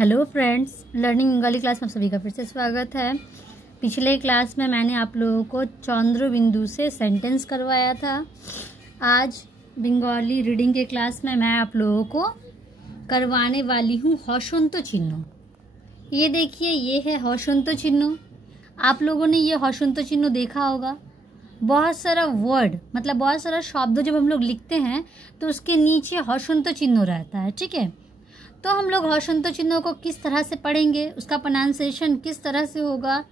Hello friends, learning Bengali class में आप सभी का फिर से स्वागत है। पिछले क्लास में मैंने आप लोगों को चंद्र बिंदु से सेंटेंस करवाया था। आज बंगाली रीडिंग के क्लास में मैं आप लोगों को करवाने वाली हूँ हसंत चिन्ह। ये देखिए, ये है हसंत चिन्ह। आप लोगों ने ये हसंत चिन्ह देखा होगा। बहुत सारा वर्ड मतलब बहुत सारा शब्द जब हम लोग लिखते हैं तो उसके नीचे हसंत चिन्ह रहता है, ठीक है। तो हम लोग हसंत चिन्हों को किस तरह से पढ़ेंगे, उसका प्रोनाउंसिएशन किस तरह से होगा,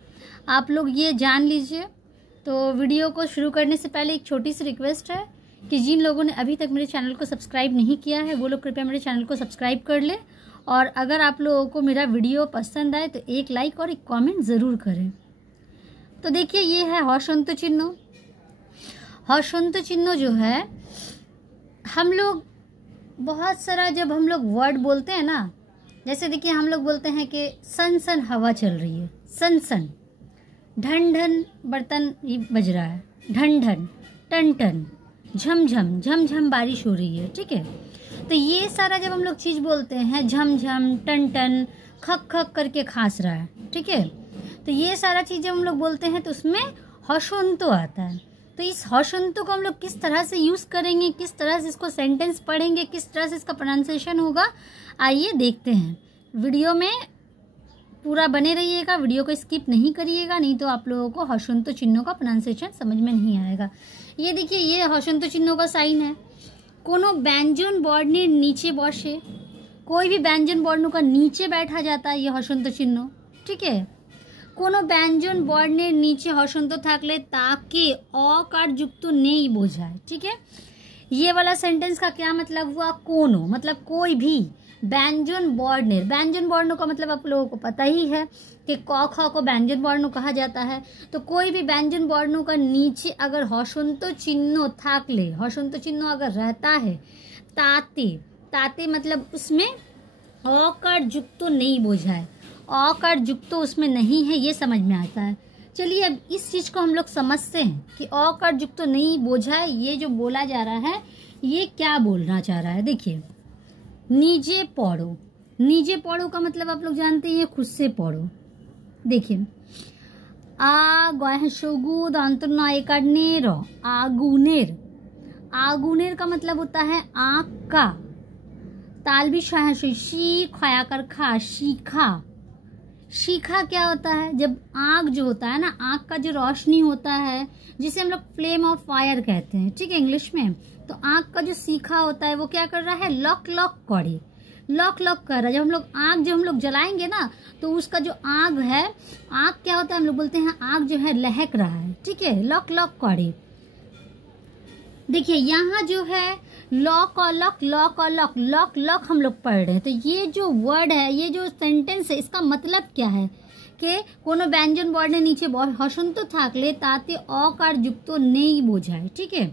आप लोग ये जान लीजिए। तो वीडियो को शुरू करने से पहले एक छोटी सी रिक्वेस्ट है कि जिन लोगों ने अभी तक मेरे चैनल को सब्सक्राइब नहीं किया है वो लोग कृपया मेरे चैनल को सब्सक्राइब कर ले। और अगर आप लोगों को मेरा वीडियो पसंद आए तो एक लाइक और एक कॉमेंट ज़रूर करें। तो देखिए, ये है हसंत चिन्ह। हसंत चिन्ह जो है, हम लोग बहुत सारा जब हम लोग वर्ड बोलते हैं ना, जैसे देखिए हम लोग बोलते हैं कि सन सन हवा चल रही है, सन सन, ढन ढन बर्तन ये बज रहा है, ढन ढन, टन टन, झम झम, झम झम बारिश हो रही है, ठीक है। तो ये सारा जब हम लोग चीज़ बोलते हैं, झम झम, टन टन, खक खक करके खांस रहा है, ठीक है। तो ये सारा चीज़ जब हम लोग बोलते हैं तो उसमें हसंत आता है। तो इस हसंत को हम लोग किस तरह से यूज़ करेंगे, किस तरह से इसको सेंटेंस पढ़ेंगे, किस तरह से इसका प्रोनाउंसिएशन होगा, आइए देखते हैं। वीडियो में पूरा बने रहिएगा, वीडियो को स्किप नहीं करिएगा, नहीं तो आप लोगों को हसंत चिन्हों का प्रोनाउंसिएशन समझ में नहीं आएगा। ये देखिए, ये हसंत चिन्हों का साइन है। कोनो व्यंजन बर्ण नीचे बसे, कोई भी व्यंजन बर्ण का नीचे बैठा जाता है ये हसंत चिन्ह, ठीक है। कोनो व्यंजन बर्णेर नीचे हसंत थाकले ताके अकार युक्त नहीं बोझाय, ठीक है। ये वाला सेंटेंस का क्या मतलब हुआ? कोनो मतलब कोई भी व्यंजन बर्णेर, व्यंजन वर्ण का मतलब आप लोगों को पता ही है कि क ख को व्यंजन वर्ण कहा जाता है। तो कोई भी व्यंजन वर्ण का नीचे अगर हसंत चिन्ह थाकले, हसंत चिन्ह अगर रहता है, ताते, ताते मतलब उसमें अकार युक्त नहीं बोझाय, अकार युक्त तो उसमें नहीं है, ये समझ में आता है। चलिए अब इस चीज़ को हम लोग समझते हैं कि अकार युक्त तो नहीं बोझा है, ये जो बोला जा रहा है ये क्या बोलना चाह रहा है। देखिए, नीचे पढ़ो, नीचे पढ़ो का मतलब आप लोग जानते हैं, खुद से पढ़ो। देखिए, आ गु दंतन एकाडनेर, आगुनेर, आगुनेर का मतलब होता है आँख का, तालबी शी खयाकर खा, शिखा। शिखा क्या होता है? जब आग जो होता है ना, आग का जो रोशनी होता है जिसे हम लोग फ्लेम ऑफ फायर कहते हैं, ठीक है, इंग्लिश में। तो आग का जो शिखा होता है वो क्या कर रहा है? लॉक लॉक करे, लॉक लॉक कर रहा है। जब हम लोग आग जब हम लोग जलाएंगे ना तो उसका जो आग है, आग क्या होता है, हम लोग बोलते हैं आग जो है लहक रहा है, ठीक है, लॉक लॉक करे। देखिए यहाँ जो है लॉक और लॉक, लॉक और लॉक, लॉक लॉक हम लोग पढ़ रहे हैं। तो ये जो वर्ड है, ये जो सेंटेंस है, इसका मतलब क्या है कि कोनो व्यंजन वर्ण नीचे हसंत थाकले ताते अकार युक्त नहीं बोझाए, ठीक है।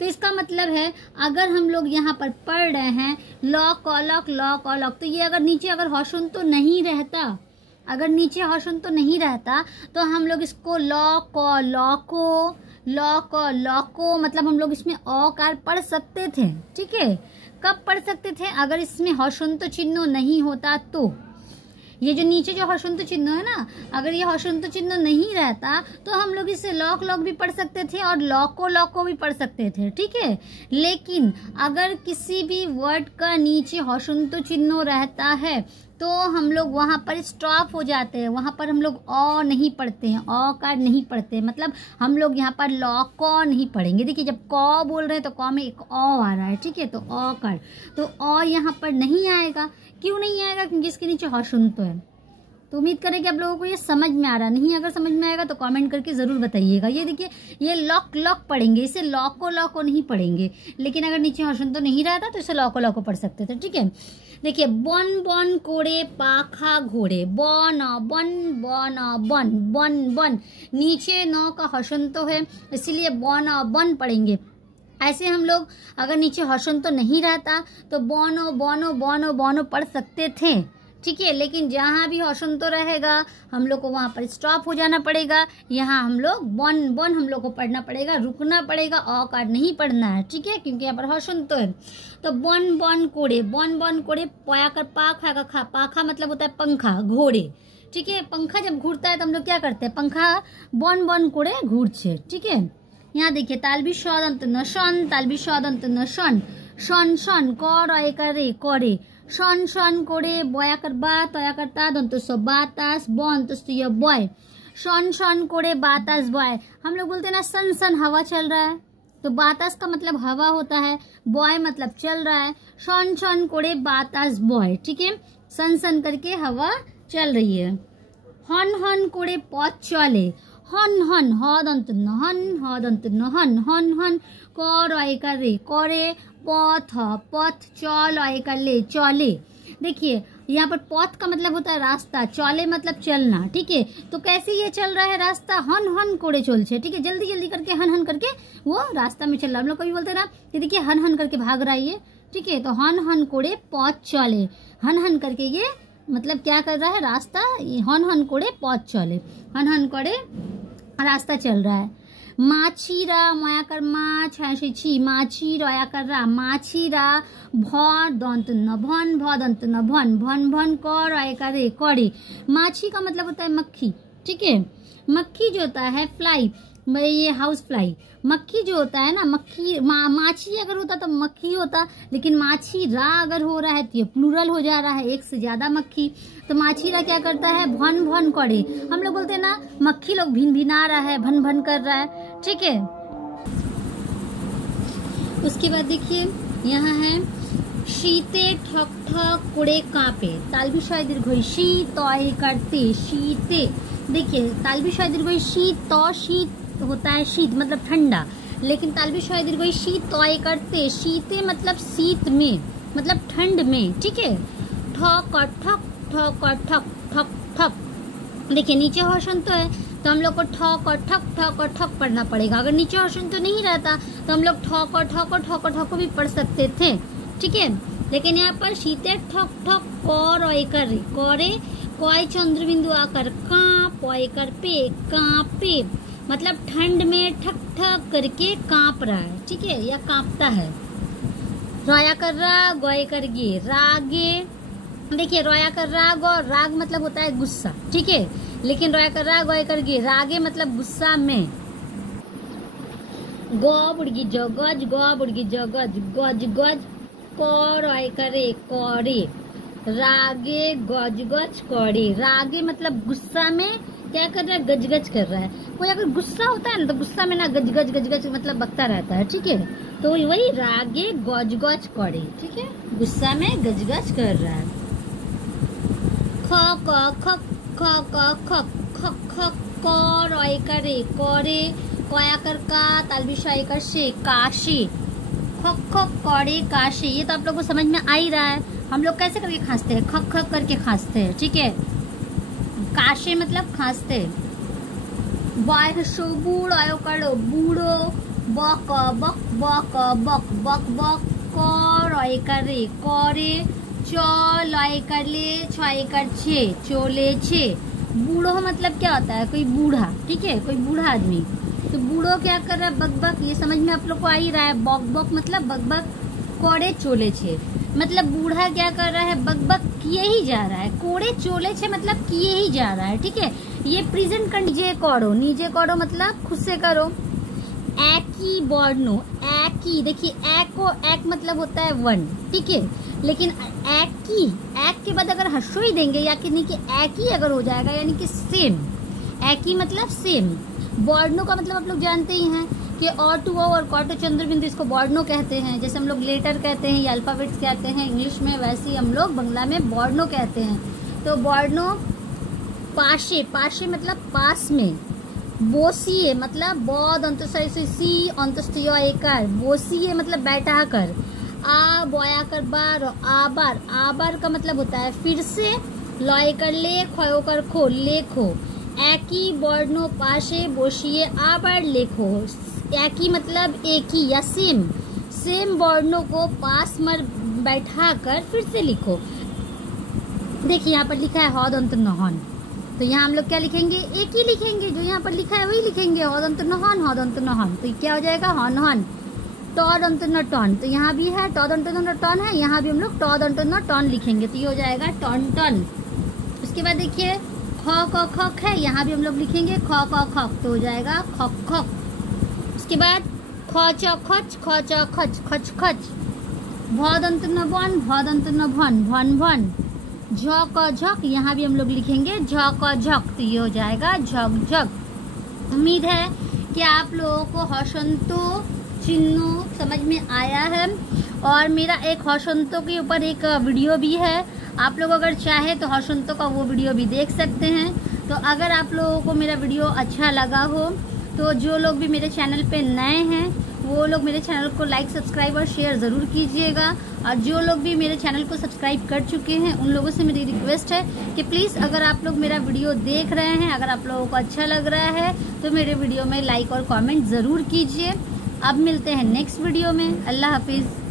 तो इसका मतलब है अगर हम लोग यहाँ पर पढ़ रहे हैं लॉक और लॉक, लॉक और लॉक, तो ये अगर नीचे अगर हसंत नहीं रहता, अगर नीचे हसंत नहीं रहता तो हम लोग इसको लॉक और लॉको, लॉक और लॉको मतलब हम लोग इसमें अकार पढ़ सकते थे, ठीक है। कब पढ़ सकते थे? अगर इसमें हसंत चिन्ह नहीं होता तो। ये जो नीचे जो हसंत चिन्ह है ना, अगर ये हसंत चिन्ह नहीं रहता तो हम लोग इसे लॉक लॉक भी पढ़ सकते थे और लॉको लॉको भी पढ़ सकते थे, ठीक है। लेकिन अगर किसी भी वर्ड का नीचे हसंत चिन्ह रहता है तो हम लोग वहाँ पर स्टॉप हो जाते हैं, वहाँ पर हम लोग अ नहीं पढ़ते हैं, अकार नहीं पढ़ते हैं, मतलब हम लोग यहाँ पर लॉको नहीं पढ़ेंगे। देखिए, जब क बोल रहे हैं तो क में एक अ आ रहा है, ठीक है, तो अकार, तो अ यहाँ पर नहीं आएगा। क्यों नहीं आएगा? क्योंकि इसके नीचे हसंत है। तो उम्मीद करें कि आप लोगों को ये समझ में आ रहा नहीं। अगर समझ में आएगा तो कमेंट करके ज़रूर बताइएगा। ये देखिए, ये लॉक लॉक पढ़ेंगे, इसे लॉको लॉको नहीं पढ़ेंगे। लेकिन अगर नीचे हसंत तो नहीं रहता तो इसे लॉको लॉको पढ़ सकते थे, ठीक है। देखिए, बन बन कोड़े पाखा घोड़े, बन बन बन बन बन बन, नीचे नौ का हसंत है इसीलिए बन बन पढ़ेंगे। ऐसे हम लोग अगर नीचे हसंत तो नहीं रहता तो बनो बनो बनो बनो पढ़ सकते थे, ठीक है। लेकिन जहाँ भी हॉशंतो रहेगा हम लोग को वहाँ पर स्टॉप हो जाना पड़ेगा। यहाँ हम लोग बन बन हम लोग को पढ़ना पड़ेगा, रुकना पड़ेगा, औकार नहीं पढ़ना है, ठीक है, क्योंकि यहाँ पर हॉशंतो है। तो बन बन कोड़े, बन बन कोड़े, पया कर पा खा का खा, पाखा मतलब होता है पंखा, घोड़े, ठीक है। पंखा जब घूरता है तो हम लोग क्या करते हैं, पंखा बन बन कोड़े घूरछे, ठीक है। यहाँ देखिए तालबी शदंत न शन, तालबी शदंत न शन, शन शन कर रे करे, शन शन कोड़े, बयाकर बा तयाकर ता दंत स बातास बंत य बॉय, शन शन कोड़े बातास बॉय। हम लोग बोलते हैं ना सन सन हवा चल रहा है, तो बातास का मतलब हवा होता है, बॉय मतलब चल रहा है। शन शन कोड़े बातास बॉय, ठीक है, सन सन करके हवा चल रही है। हन हन कोड़े पथ चले, हन हन हदंत न हन, हदंत न हन, हन हन कर रे करे, पथ पथ चल कर ले चले। देखिए यहाँ पर पथ का मतलब होता है रास्ता, चले मतलब चलना, ठीक है। तो कैसे ये चल रहा है रास्ता, हन हन कोड़े चल छे, ठीक है, जल्दी जल्दी करके हन हन करके वो रास्ता में चल रहा है। हम लोग कभी बोलते हैं ना कि देखिए हन हन करके भाग रहा है ये, ठीक है। तो हन हन कोड़े पथ चले, हन हन करके ये मतलब क्या कर रहा है, रास्ता, हन हन कोड़े पथ चले, हन हन कोड़े रास्ता चल रहा है। माछीरा मयाकर माछ है छी, माछी रयाकर रा, माछीरा भ दंत न भन, भ दंत न भन, भन भन कर रे करे। माछी का मतलब होता है मक्खी, ठीक है। मक्खी जो होता है फ्लाई, ये हाउस फ्लाई, मक्खी जो होता है ना, मक्खी माछी अगर होता तो मक्खी होता, लेकिन माछी रा अगर हो रहा है तो ये प्लूरल हो जा रहा है, एक से ज्यादा मक्खी। तो माछी रा क्या करता है, भन भन करे। हम लोग बोलते हैं ना मक्खी लोग भिन भिना रहा है, भन भन कर रहा है, ठीक है। उसके बाद देखिए यहाँ है शीते ठक ठक कुड़े कांपे, तालबी शायद दीर्घ शी तय करते, शीते। देखिए तालबी शायद दीर्घ शी तो, शीत होता है शीत मतलब ठंडा, लेकिन तालबी शायद दीर्घ शी तय करते, शीते मतलब शीत में, मतलब ठंड में, ठीक है। ठक ठक ठक ठक ठक ठक। देखिए नीचे हॉशंतो है तो हम लोग को ठक ठक ठक पढ़ना पड़ेगा। अगर नीचे हॉशंतो नहीं रहता तो हम लोग ठक ठक ठक ठक भी पढ़ सकते थे, ठीक है। लेकिन यहाँ पर शीते ठक ठक कर करे, कय चंद्र बिंदु आकर का, पय कर पे कांपे, मतलब ठंड में ठक ठक करके कांप रहा है, ठीक है, या कांपता है। रोया कर रा, गोय कर गे, रागे। देखिए रोया कर राग, और राग मतलब होता है गुस्सा, ठीक है, लेकिन रोया कर रा गोय कर गे, रागे मतलब गुस्सा में। गो बुड़गी जगज, गो बुड़गी जगज, गज गज कर करे करे, रागे गज गज करे। रागे मतलब गुस्सा में क्या कर रहा है, गज गज कर रहा है। कोई अगर गुस्सा होता है ना तो गुस्सा में ना गज गज मतलब बकता रहता है, ठीक है। तो वही रागे गज गज करे, ठीक है, गुस्सा में गज गज कर रहा है। ख ख ख ख ख ख ख कर करे करे, कया कर का, तालबी शाय कर से, काशी, खक खक करे काशी। ये तो आप लोगों को समझ में आ ही रहा है। हम लोग कैसे करके खांसते हैं, खक खक करके खांसते हैं, ठीक है। काशे मतलब खांसते। बाय शो बूढ़ आयो करो, बूढ़ो बक बक बक बक बक बक कर करे करे, चल कर ले, छय कर छे, चोले छे। बूढ़ो मतलब क्या होता है, कोई बूढ़ा, ठीक है, कोई बूढ़ा आदमी। तो बूढ़ो क्या कर रहा है, बक बक, ये समझ में आप लोग को आ ही रहा है। बक बक मतलब बक बक कोड़े चोले छे, मतलब बूढ़ा क्या कर रहा है, बक बक किए ही जा रहा है। कोड़े चोले छे मतलब किए ही जा रहा है, ठीक है। ये प्रेजेंट कर नीचे करो, नीचे करो मतलब खुद से करो। एकी वर्णो, एकी, देखिए एक को, एक मतलब होता है वन, ठीक है, लेकिन एक की, एक के बाद अगर हर्षोई देंगे या कि नहीं कि एक ही अगर हो जाएगा यानी कि सेम, एक ही मतलब सेम। वर्णों का मतलब आप लोग जानते ही हैं कि और टू और क्वार्टर चंद्र बिंदु, इसको वर्णों कहते हैं। जैसे हम लोग लेटर कहते हैं या अल्फाबेट्स कहते हैं इंग्लिश में, वैसे ही हम लोग बांग्ला में वर्णों कहते हैं। तो वर्णों पाशे, पाशे मतलब पास में। बोसिए मतलब बौद्ध अंतस्थय सी अंतस्थय एकार, बोसिए मतलब बैठा कर। आ बोया कर बार, आबार, आबार का मतलब होता है फिर से। लय कर ले, खयो कर खो, लेखो। एक ही वर्णों पाशे बोसिए आबार लेखो। एक ही मतलब एक ही या सेम, सेम वर्णों को पास में बैठा कर फिर से लिखो। देखिए यहाँ पर लिखा है ह दंत न हन, तो यहाँ हम लोग क्या लिखेंगे, एक ही लिखेंगे, जो यहाँ पर लिखा है वही लिखेंगे, ह दंत न हन, ह दंत न हन, तो क्या हो जाएगा हन हन। ट दंत न टन, तो यहाँ भी है ट दंत न टन है, यहाँ भी हम लोग ट दंत न टन लिखेंगे, तो ये हो जाएगा टन टन। उसके बाद देखिए ख क खक है, यहाँ भी हम लोग लिखेंगे ख क खक, तो हो जाएगा खक खक। उसके बाद ख च खच, ख च खच, खच खच। भ दंत न बन, भ दंत न भन, भन भन। झ क झक, यहाँ भी हम लोग लिखेंगे झ क झक, तो ये हो जाएगा झक झक। उम्मीद है कि आप लोगों को हसंतो चिन्हों समझ में आया है, और मेरा एक हसंतों के ऊपर एक वीडियो भी है, आप लोग अगर चाहे तो हसंतों का वो वीडियो भी देख सकते हैं। तो अगर आप लोगों को मेरा वीडियो अच्छा लगा हो तो जो लोग भी मेरे चैनल पे नए हैं वो लोग मेरे चैनल को लाइक सब्सक्राइब और शेयर ज़रूर कीजिएगा, और जो लोग भी मेरे चैनल को सब्सक्राइब कर चुके हैं उन लोगों से मेरी रिक्वेस्ट है कि प्लीज़ अगर आप लोग मेरा वीडियो देख रहे हैं, अगर आप लोगों को अच्छा लग रहा है तो मेरे वीडियो में लाइक और कमेंट ज़रूर कीजिए। अब मिलते हैं नेक्स्ट वीडियो में। अल्लाह हाफिज़।